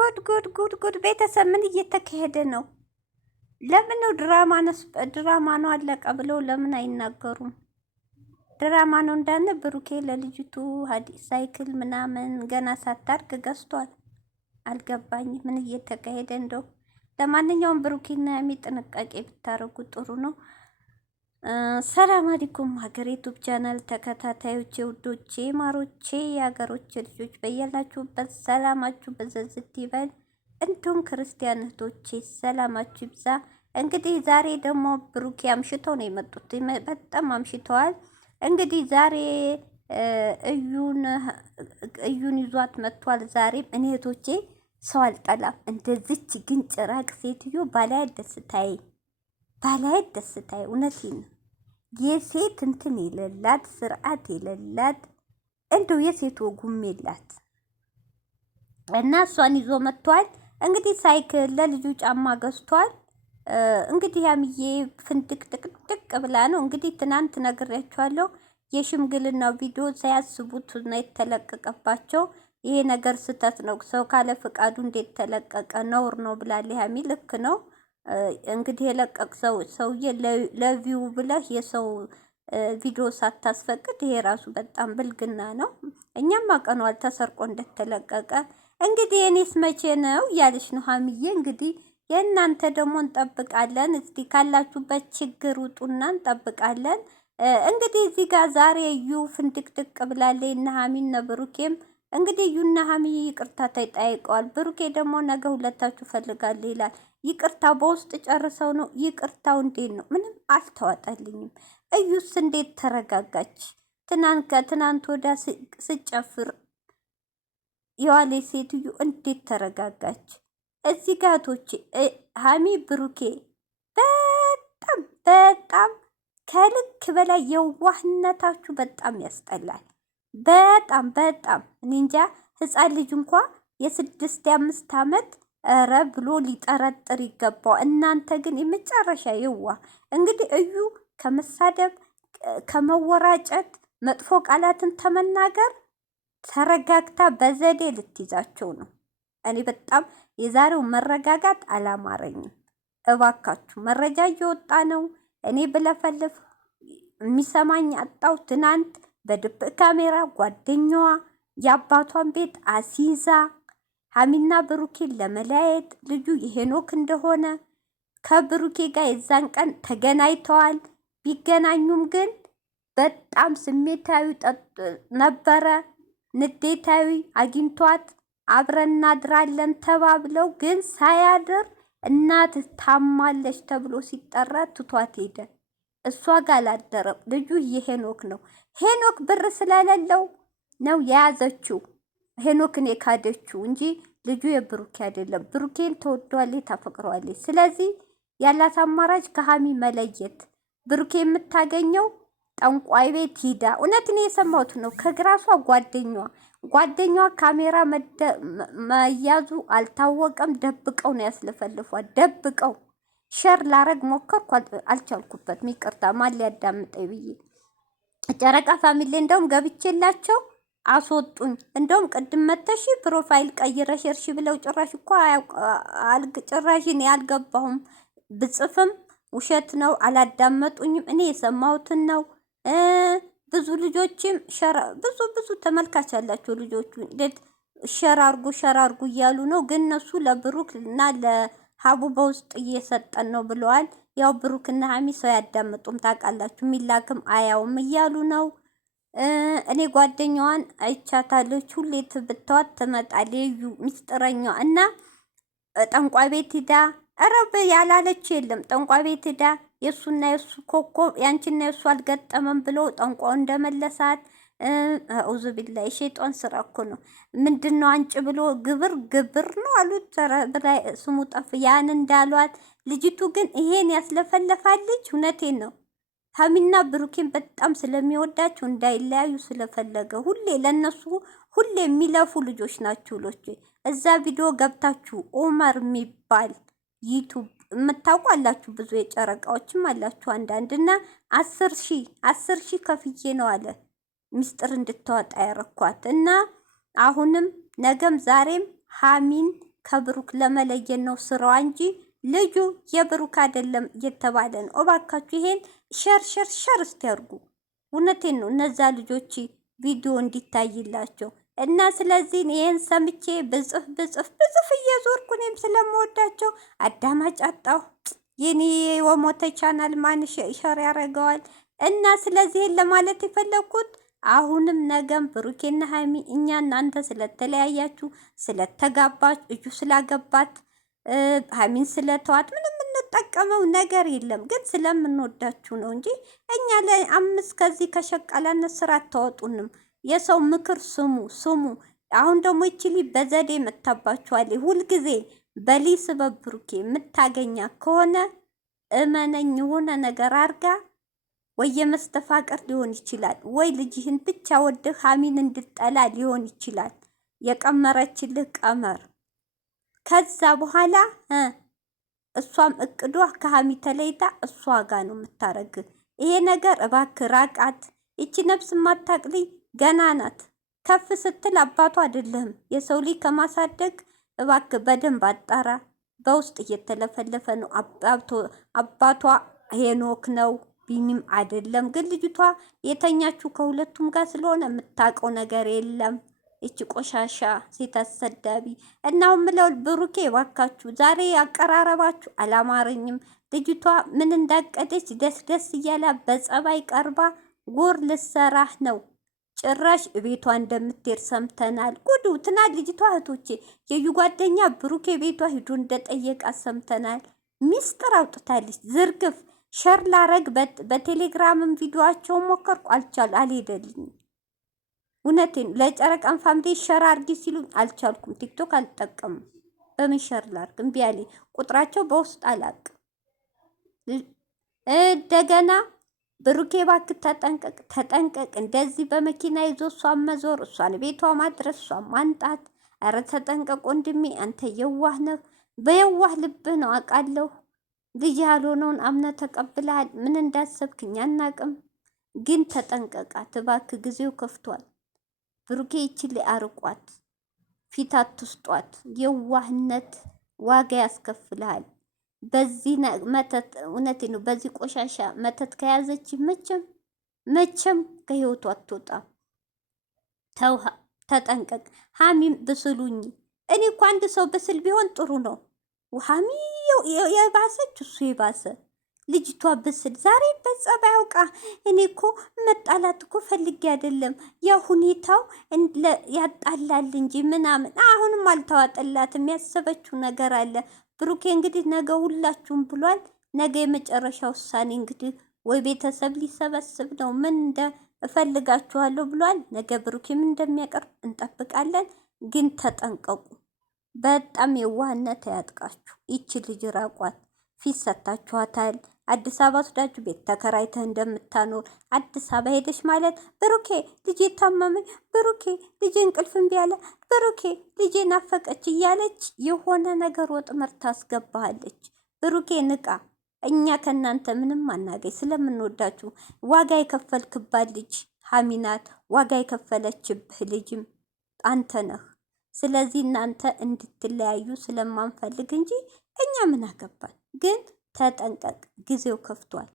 ጉድ ጉድ ጉድ ጉድ! ቤተሰብ ምን እየተካሄደ ነው? ለምን ነው ድራማ ነው አለቀ ብለው ለምን አይናገሩም? ድራማ ነው እንዳለ ብሩኬ ለልጅቱ ሳይክል ምናምን ገና ሳታርግ ገዝቷል። አልገባኝ ምን እየተካሄደ እንደው። ለማንኛውም ብሩኬና ያሚ ጥንቃቄ ብታረጉ ጥሩ ነው። ሰላም አለይኩም ሀገር ዩቲዩብ ቻናል ተከታታዮቼ፣ ውዶቼ፣ ማሮቼ፣ የሀገሮቼ ልጆች በያላችሁበት ሰላማችሁ በዘዝት ይበል። እንዲሁም ክርስቲያን እህቶቼ ሰላማችሁ ይብዛ። እንግዲህ ዛሬ ደግሞ ብሩኬ አምሽተው ነው የመጡት። በጣም አምሽተዋል። እንግዲህ ዛሬ እዩን ይዟት መጥቷል። ዛሬም እኔ እህቶቼ ሰው አልጠላም። እንደዚች ግን ጭራቅ ሴትዮ ባላይ ደስታዬ እውነቴን ነው። የሴት እንትን የሌላት ስርዓት የሌላት እንደው የሴት ወጉም የላት እና እሷን ይዞ መጥቷል። እንግዲህ ሳይክል ለልጁ ጫማ ገዝቷል። እንግዲህ ያምዬ ፍንድቅ ጥቅጥቅ ብላ ነው እንግዲህ ትናንት ነግሬያቸዋለሁ። የሽምግልናው ቪዲዮ ሳያስቡት ነው የተለቀቀባቸው። ይሄ ነገር ስህተት ነው፣ ሰው ካለ ፍቃዱ እንዴት ተለቀቀ? ነውር ነው ብላለች ያሚ። ልክ ነው እንግዲህ የለቀቅ ሰውዬ ለቪው ብለህ የሰው ቪዲዮ ሳታስፈቅድ ይሄ ራሱ በጣም ብልግና ነው። እኛም አቀኗል ተሰርቆ እንደተለቀቀ። እንግዲህ እኔስ መቼ ነው እያለች ነው ሀሚዬ። እንግዲህ የእናንተ ደግሞ እንጠብቃለን። እስቲ ካላችሁበት ችግር ውጡና እንጠብቃለን። እንግዲህ እዚህ ጋር ዛሬ እዩ ፍንድቅድቅ ብላለች እና ሀሚና ብሩኬም እንግዲህ እዩና ሀሚ ይቅርታ ተጠያይቀዋል። ብሩኬ ደግሞ ነገ ሁለታችሁ ፈልጋለሁ ይላል። ይቅርታ በውስጥ ጨርሰው ነው። ይቅርታው እንዴት ነው? ምንም አልተዋጠልኝም። እዩስ እንዴት ተረጋጋች? ከትናንት ወዳ ስጨፍር የዋሌ ሴትዮ እንዴት ተረጋጋች? እዚህ ጋቶች ሀሚ ብሩኬ በጣም በጣም ከልክ በላይ የዋህነታችሁ በጣም ያስጠላል። በጣም በጣም እንጃ። ህፃን ልጅ እንኳ የ6 ዓመት ረ ብሎ ሊጠረጥር ይገባው። እናንተ ግን የመጨረሻ የዋ። እንግዲህ እዩ ከመሳደብ ከመወራጨት መጥፎ ቃላትን ተመናገር ተረጋግታ በዘዴ ልትይዛቸው ነው። እኔ በጣም የዛሬው መረጋጋት አላማረኝም። እባካችሁ መረጃ እየወጣ ነው። እኔ ብለፈልፍ የሚሰማኝ አጣው። ትናንት በድብቅ ካሜራ ጓደኛዋ የአባቷን ቤት አሲዛ ሀሚና ብሩኬን ለመለያየት ልጁ የሄኖክ እንደሆነ ከብሩኬ ጋር የዛን ቀን ተገናኝተዋል። ቢገናኙም ግን በጣም ስሜታዊ ነበረ። ንዴታዊ አግኝቷት አብረን እናድራለን ተባብለው ግን ሳያድር እናት ታማለች ተብሎ ሲጠራ ትቷት ሄደ። እሷ ጋር አላደረም። ልጁ የሄኖክ ነው። ሄኖክ ብር ስለሌለው ነው የያዘችው ሄኖክን የካደችው እንጂ ልጁ የብሩኬ አይደለም። ብሩኬን ተወዷለች፣ ታፈቅረዋለች። ስለዚህ ያላት አማራጭ ከሀሚ መለየት። ብሩኬ የምታገኘው ጠንቋይ ቤት ሂዳ፣ እውነትን የሰማሁት ነው ከግራሷ ጓደኛዋ ካሜራ መያዙ አልታወቀም። ደብቀው ነው ያስለፈልፏት። ደብቀው ሸር ላረግ ሞከርኩ፣ አልቻልኩበትም። ይቅርታ ማን ሊያዳምጠኝ ብዬ ጨረቃ ፋሚሊ እንደውም ገብቼላቸው አስወጡኝ። እንደውም ቅድም መተሽ ፕሮፋይል ቀይረሽ እርሺ ብለው ጭራሽ እኮ ጭራሽ እኔ አልገባሁም። ብጽፍም ውሸት ነው፣ አላዳመጡኝም። እኔ የሰማሁትን ነው። ብዙ ልጆችም ብዙ ተመልካች ያላቸው ልጆቹ እንዴት ሸራርጉ እያሉ ነው። ግን እነሱ ለብሩክ እና ለሀቡ በውስጥ እየሰጠን ነው ብለዋል። ያው ብሩክና ሀሚ ሰው ያዳምጡም ታውቃላችሁ፣ ሚላክም አያውም እያሉ ነው። እኔ ጓደኛዋን አይቻታለች። ሁሌ ብታዋት ትመጣለች። እዩ ሚስጥረኛዋ እና ጠንቋይ ቤት ሂዳ ረብ ያላለች የለም። ጠንቋይ ቤት ሂዳ የሱና የሱ ኮኮብ ያንቺና የሱ አልገጠመም ብሎ ጠንቋው እንደመለሳት አውዙ ቢላ የሸይጣን ስራ እኮ ነው። ምንድነው አንጭ ብሎ ግብር ነው አሉት። ስሙ ጠፍ ያን እንዳሏት ልጅቱ ግን ይሄን ያስለፈለፋለች። እውነቴን ነው። ሀሚና ብሩኬን በጣም ስለሚወዳቸው እንዳይለያዩ ስለፈለገ ሁሌ ለነሱ ሁሌ የሚለፉ ልጆች ናቸው። ልጆች እዛ ቪዲዮ ገብታችሁ ኦመር የሚባል ዩቲዩብ የምታውቁ አላችሁ፣ ብዙ የጨረቃዎችም አላችሁ አንዳንድ እና 10,000 ከፍዬ ነው አለ ሚስጥር እንድታወጣ ያረኳት እና አሁንም ነገም ዛሬም ሀሚን ከብሩክ ለመለየት ነው ስራዋ እንጂ ልጁ የብሩክ አይደለም እየተባለ ነው። እባካችሁ ይሄን ሸር እስቲ ያርጉ። እውነቴን ነው። እነዛ ልጆች ቪዲዮ እንዲታይላቸው እና ስለዚህ ይሄን ሰምቼ ብጽፍ እየዞርኩ እኔም ስለምወዳቸው አዳማጭ አጣሁ። የኔ ወሞተ ቻናል ማን ሸር ያደርገዋል? እና ስለዚህ ለማለት የፈለኩት አሁንም ነገም ብሩኬና ሃይሚ እኛ እናንተ ስለተለያያችሁ ስለተጋባች እጁ ስላገባት ሃይሚን ስለተዋት ምንም የምንጠቀመው ነገር የለም። ግን ስለምንወዳችሁ ነው እንጂ እኛ ለአምስት ከዚህ ከሸቃላነት ስራ አታወጡንም። የሰው ምክር ስሙ። አሁን ደግሞ ይችሊ በዘዴ መታባችኋል። ሁልጊዜ በሊስ በብሩኬ የምታገኛ ከሆነ እመነኝ የሆነ ነገር አርጋ ወይ የመስተፋቀር ሊሆን ይችላል፣ ወይ ልጅህን ብቻ ወድህ ሃሚን እንድጠላ ሊሆን ይችላል የቀመረችልህ ቀመር። ከዛ በኋላ እሷም እቅዷ ከሃሚ ተለይታ እሷ ጋር ነው የምታረግ። ይሄ ነገር እባክህ ራቃት። ይቺ ነፍስ ማታቅሊ ገና ናት። ከፍ ስትል አባቷ አይደለህም። የሰው ልጅ ከማሳደግ እባክህ በደንብ አጣራ። በውስጥ እየተለፈለፈ ነው። አባቷ ሄኖክ ነው ቢኒም አይደለም። ግን ልጅቷ የተኛችሁ ከሁለቱም ጋር ስለሆነ የምታውቀው ነገር የለም። እቺ ቆሻሻ ሴት አሰዳቢ። እናው ምለው ብሩኬ እባካችሁ ዛሬ ያቀራረባችሁ አላማረኝም። ልጅቷ ምን እንዳቀደች ደስ እያላ በጸባይ ቀርባ ጉር ልሰራህ ነው። ጭራሽ ቤቷ እንደምትሄድ ሰምተናል። ጉዱ ትናንት ልጅቷ እህቶቼ የዩ ጓደኛ ብሩኬ ቤቷ ሂዶ እንደጠየቃት ሰምተናል። ሚስጥር አውጥታለች። ዝርግፍ ሸር ላረግ በቴሌግራምም ቪዲዮአቸውን ሞከርኩ፣ አልሄደልኝም። እውነቴን ለጨረቃን ፋሚሊ ሸር አርጊ ሲሉኝ አልቻልኩም። ቲክቶክ አልጠቀምም። በምን ሸር ላርግ? እምቢ አለኝ። ቁጥራቸው በውስጥ አላቅም። እንደገና ብሩኬ እባክህ ተጠንቀቅ። እንደዚህ በመኪና ይዞ እሷን መዞር፣ እሷን ቤቷ ማድረስ፣ እሷን ማንጣት። ኧረ ተጠንቀቅ ወንድሜ፣ አንተ የዋህ ነህ። በየዋህ ልብህ ነው አውቃለሁ። ልጅ ያልሆነውን አምነህ ተቀብለሃል። ምን እንዳሰብክ እኛ አናቅም፣ ግን ተጠንቀቃት እባክህ። ጊዜው ከፍቷል። ብሩኬ ይችል አርቋት፣ ፊት አትስጧት። የዋህነት ዋጋ ያስከፍልሃል። በዚህ መተት እውነቴ ነው። በዚህ ቆሻሻ መተት ከያዘች መቼም ከህይወቱ አትወጣም። ተጠንቀቅ። ሃሚም ብስሉኝ። እኔ እኮ አንድ ሰው ብስል ቢሆን ጥሩ ነው። ሃሚ የባሰች እሱ የባሰ ልጅቷ ብስል ዛሬ በጸባይ አውቃ። እኔ እኮ መጣላት እኮ ፈልጌ አይደለም፣ የሁኔታው ያጣላል እንጂ ምናምን። አሁንም አልተዋጠላትም። ያሰበችው ነገር አለ። ብሩኬ እንግዲህ ነገ ሁላችሁም ብሏል። ነገ የመጨረሻ ውሳኔ እንግዲህ ወይ ቤተሰብ ሊሰበስብ ነው። ምን እንደ እፈልጋችኋለሁ ብሏል። ነገ ብሩኬ ምን እንደሚያቀርብ እንጠብቃለን። ግን ተጠንቀቁ። በጣም የዋህነት ያጥቃችሁ። ይቺ ልጅ ራቋት። ፊት ሰታችኋታል። አዲስ አበባ ወስዳችሁ ቤት ተከራይተህ እንደምታኖር አዲስ አበባ ሄደሽ ማለት ብሩኬ ልጄ ታመመኝ፣ ብሩኬ ልጄ እንቅልፍ እምቢ አለ፣ ብሩኬ ልጄ ናፈቀች እያለች የሆነ ነገር ወጥመድ ታስገባሃለች። ብሩኬ ንቃ። እኛ ከእናንተ ምንም አናገኝ ስለምንወዳችሁ። ዋጋ የከፈልክባት ልጅ ሀሚናት፣ ዋጋ የከፈለችብህ ልጅም አንተ ነህ። ስለዚህ እናንተ እንድትለያዩ ስለማንፈልግ እንጂ እኛ ምን አገባን። ግን ተጠንቀቅ፣ ጊዜው ከፍቷል።